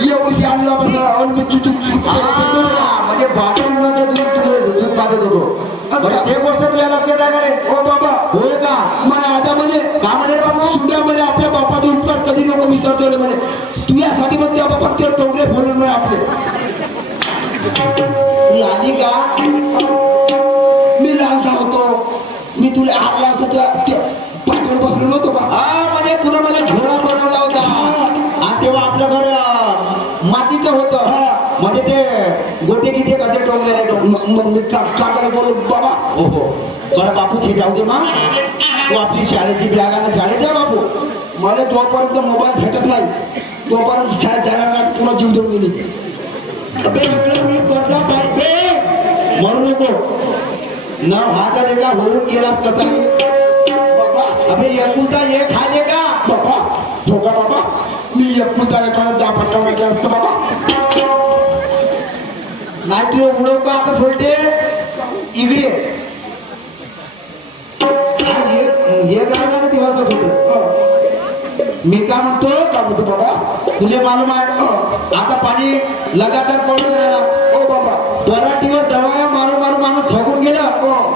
एवढी आणला तसा आणि मी चुचूक चुचूक हा, म्हणजे बाटलीमध्ये दूध दूध दूध पाजत होतो बरं, ते गोष्ट तुझ्या लक्षात आहे का रे ओ बाबा होय का मला आता म्हणे का म्हणे रे बाबू सुद्या म्हणे आपल्या बापाचे उपकार कधी नको विसरतो रे म्हणे तू यासाठी मग त्या बाबा ते टोंगरे फोडून म्हणे आपले ती आली का मी लहानसा होतो मी तुला हात लावतो त्या त्या पाठीवर बसलो नव्हतो का हा म्हणजे तुला मला घोडा बनवला होता आणि तेव्हा आपलं घर अं, मातीचं होतं हा. म्हणजे ते गोटे गिटे कसे टोकलेले टोक म- बाबा हो हो. बरं बापू ते जाऊ दे मा. तू आपली शाळेची बॅग आणि शाळेत जा बापू. मला जोपर्यंत मोबाईल भेटत नाही तोपर्यंत शाळेत जाणार तुला जीव देऊन दिली अबे इकडे मी करता पाहिजे मरू नको. न का होऊन गेला कसा बाबा अबे एकुलता एक खाले का? बाबा हो धोका बाबा? मी एक पुजारी करत जा माहिती असतो बाबा. नाही तू उडव का सोडते इकडे हे- हे ना दिवस होते. मी काय म्हणतो का म्हणतो बाबा? तुझे मालूम आहे? आता पाणी लगातार पडून राहिला. ओ बाबा पराठीवर दवा मारू मारू माणूस थकून गेला.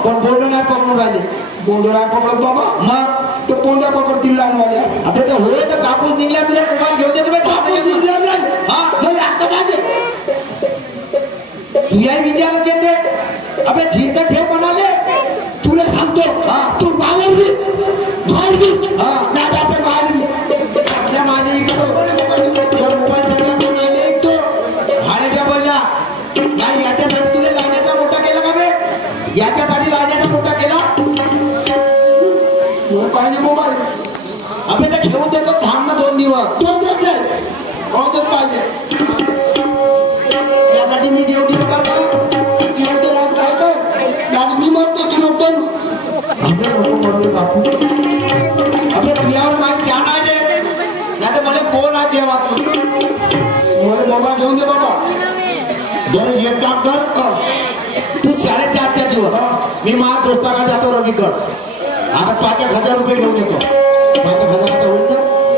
पण बोलणं नाही पकडून राहिले. बोलणं नाही पकडत बाबा. मग तो कोणत्या पकडतील लहानवाल्या आता तर होय तर कापूस निघल्या तुझ्या मोबाईल घेऊन देतो हा आता पाहिजे. तुझ्या विचारात येते? अबे धीर तर ठेव म्हणाले तुला सांगतो. तू बाहेरली हा. नाही आपण बाहेरली आपल्या तो इकतो भाड्याच्या बोलल्या. नाही याच्यासाठी तुला लावण्याचा मोठा केला का बे? याच्यासाठी लावण्याचा मोठा केला? पाहिजे मोबाईल. अबे तर ठेवून देतो. थांब ना दोन दिवस. तो नाही. औषध पाहिजे. त्यासाठी मी देऊ घेऊन दे बाबा. जरा एक काम कर तू साडेचारच्या दिवस मी माझ्या दोस्ताकडे जातो रवीकड आता पाच एक हजार रुपये घेऊन येतो. पाच एक हजार आता होईल ना?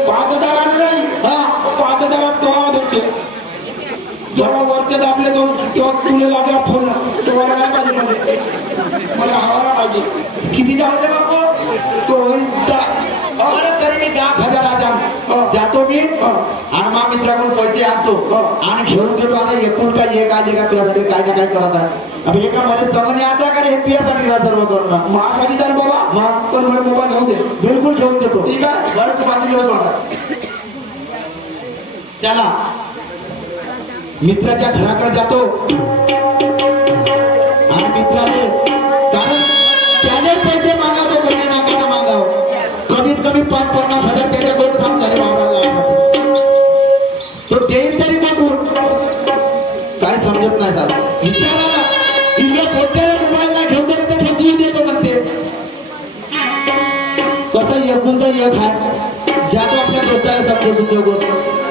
पाच हजाराने नाही. हा पाच हजारात तेव्हा भेटते जेव्हा वरचे दाबले दोन तेव्हा तुला लागला फोन. तेव्हा नाही पाहिजे मध्ये. मला हवाला पाहिजे. किती जाऊ दे बापू तो होईल अरे तरी मी दहा हजाराचा. आणि मा मित्राकडून पैसे आणतो आणि घेऊन घेतो आता एकूण काय एक आले का तुझ्यासाठी काय ना काय करत आहे? अब एका मध्ये चवणे आता का हे पियासाठी जा सर्व करणं महासाठी जाण बाबा. मग पण मला मोबाईल घेऊन दे. बिलकुल घेऊन देतो. ठीक आहे? बरं तू बाकी घेऊन चला. मित्राच्या घराकडे जातो. आणि मित्राने कारण त्याने पैसे मागावतो कोणी नाकाला मागाव कमीत कमी पाच काय नाही झालं विचारा इकडे कोणत्या मोबाईल नाही घेऊन तर तो जीव देतो म्हणते. कसं एकूण तर एक आहे जातो आपल्या दोस्ताला सपोर्ट उद्योग होतो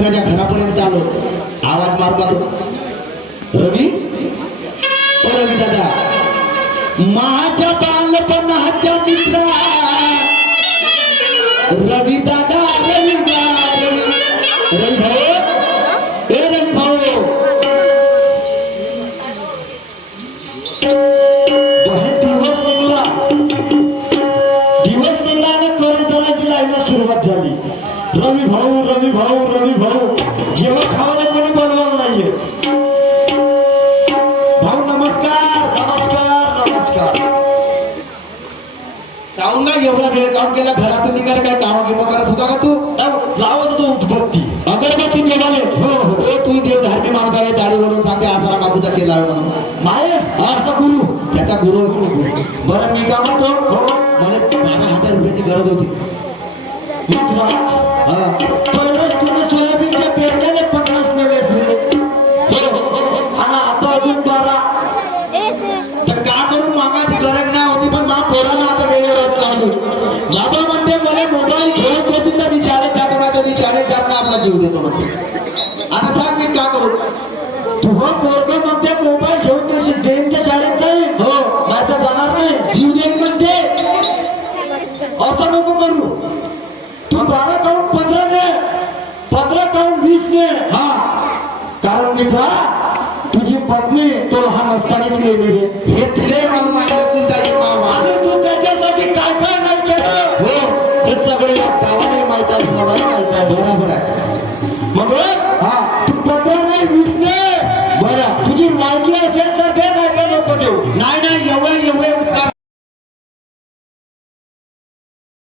मित्राच्या घरापर्यंत आलो. आवाज मार मारू. रवी? रवी दादा. माझ्या बालपणाच्या मित्रा. रवी दादा रवी रवी भाऊ? ए रवी भाऊ. दिवस निघला. दिवस निघला आणि कॉलेज करायची सुरुवात झाली. रवी रवी भाऊ रवी भाऊ काहून का एवढा वेळ काऊन केला घरातून निघाले काय काम गिम करत होता का तू? लाव- लावत होतो उदबत्ती. अगरबत्ती देवाले हो हो. तू देव धार्मिक माणूस आहे दाढीवरून सांगते आसरा बाबूचा चेला आहे म्हणून. माये? आमचा गुरु. त्याचा गुरु बरं मी का म्हणतो? मला बारा हजार रुपयाची गरज होती. आता सांग मी का करू? तुझा पोरग म्हणते मोबाईल घेऊन देशील देईन त्या शाळेत जाईल. हो. नाही तर जाणार नाही. जीव देईन म्हणते. असं नको करू. तू बारा काउंट पंधरा ने? पंधरा काउंट वीस ने? हा. कारण मित्रा तुझी पत्नी तो लहान असतानाच गेली हे तिले आणि तू त्याच्यासाठी काय काय नाही केलं? हो. हे सगळे या गावाला माहीत आहे माहीत आहे. মতলব হ্যাঁ।